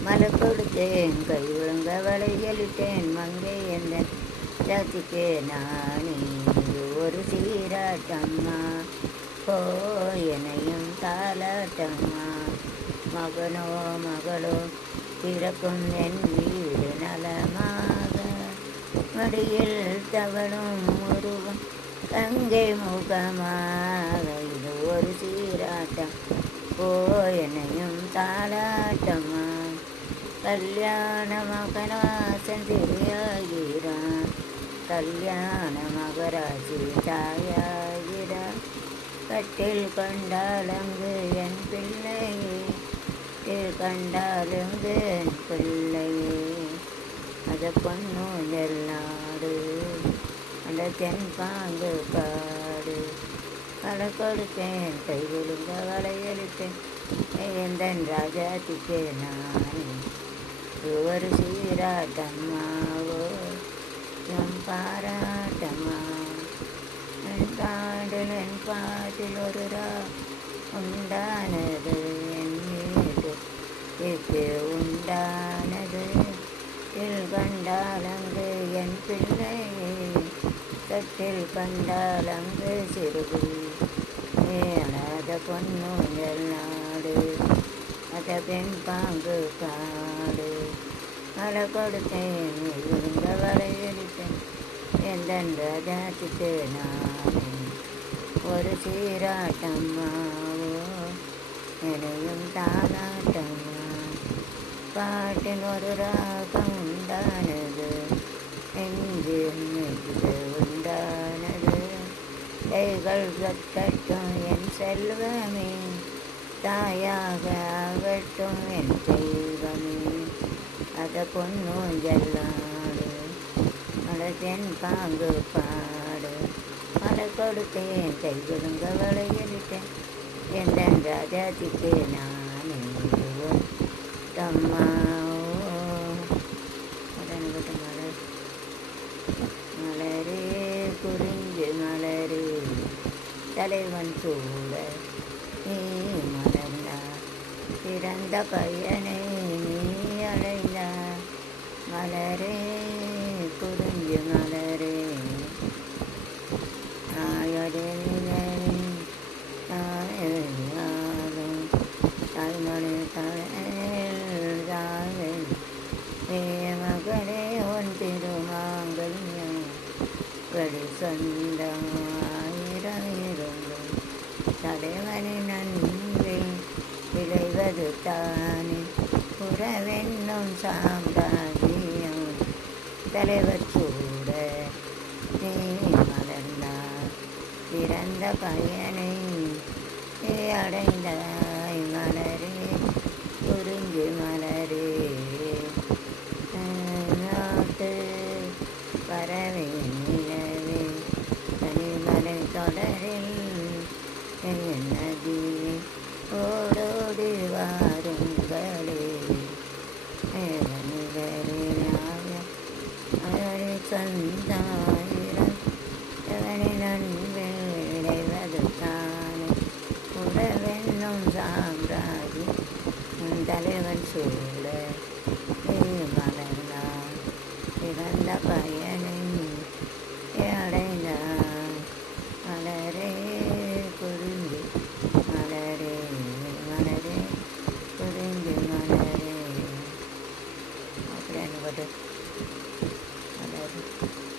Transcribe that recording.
மலை கொடுத்தேன் கை ஒழுங்க வளையலிட்டேன் மங்கை என்ற ஜாதிக்கு நானே ஒரு சீராட்டம்மா என்னையும் தாலாட்டம்மா மகனோ மகளோ பிறக்கும் என் வீடு நலமாக மடியில் தவளும் உருவம் தங்கை முகமாக இது ஒரு சீராட்டம் என்னையும் தாலாட்டம்மா கல்யாண மகனாசன் தெரியாகிறான் கல்யாண மகராசி தாயாகிறான் கட்டில் கண்டாலங்கு என் பிள்ளையே கண்டாலுங்கு என் பிள்ளையே அதை பொண்ணு எல்லாடு அந்த தென்பாங்கு காடு களை கொடுத்தேன் கை ஒழுங்க வளையலிட்டேன் எந்தன் ராஜாத்திக்கு நானே ஒரு சீராட்டம்மாவோ என் பாராட்டம்மா என் பாடல் என் பாட்டில் ஒரு உண்டானது என் வீட்டுக்கு உண்டானது கண்டாலங்கு என் பிள்ளையே கட்டில் கண்டாலங்கு சிறுகு அழாத பொண்ணு நாடு அத பெண் பாங்கு காடு மழை கொடுத்தேன் இருந்த வளையடித்தேன் எந்தன் ராஜாத்திக்கு நானே ஒரு சீராட்டம்மாவோ என்னையும் தாலாட்டம்மா பாட்டில் ஒரு ராகம் உண்டானது நெஞ்சு உண்டானது கைகள் கட்டட்டும் என் செல்வமே தாயாக ஆகட்டும் என் தெய்வமே அதை பொண்ணூஞ்சல்லாடு மழை தென் பாங்கு பாடு மழை கொடுத்தேன் கை கொடுங்க வளையலிட்டேன் எந்தன் ராஜாத்திக்கு நான் தம்மா மலரே குறிஞ்சு மலரே தலைவன் கூட நீ மலர்ந்தா பிறந்த பையனை நீ அடைந்தா மலரே குறிஞ்சு மலரே தாய்மொழி மகளே உன் திருமாங்கல்யம் வழி சொந்தம் ஆயிரம் இருந்தும் தலைவனின் அன்பே விளைவது தானே உறவென்னும் சாம்ராஜ்யம் தலைவர் சூட நீ மலர்ந்தார் பிறந்த பயனை அடைந்தாய் மலரே குறிஞ்சி மலரே நாட்டு பறவை நிலவே தனிமலை தொடரில் நதி ஓடோடி வாருங்களே சொந்தாயிரம் நண்பில் விளைவது தானே உறவென்னும் சாம்ராஜி தலைவன் சூழ மலர்ந்தான் பிறந்த பயனை அடைந்தான் மலரே குறிஞ்சி மலரே மலரே குறிஞ்சி மலரே அப்படின்னு மலர்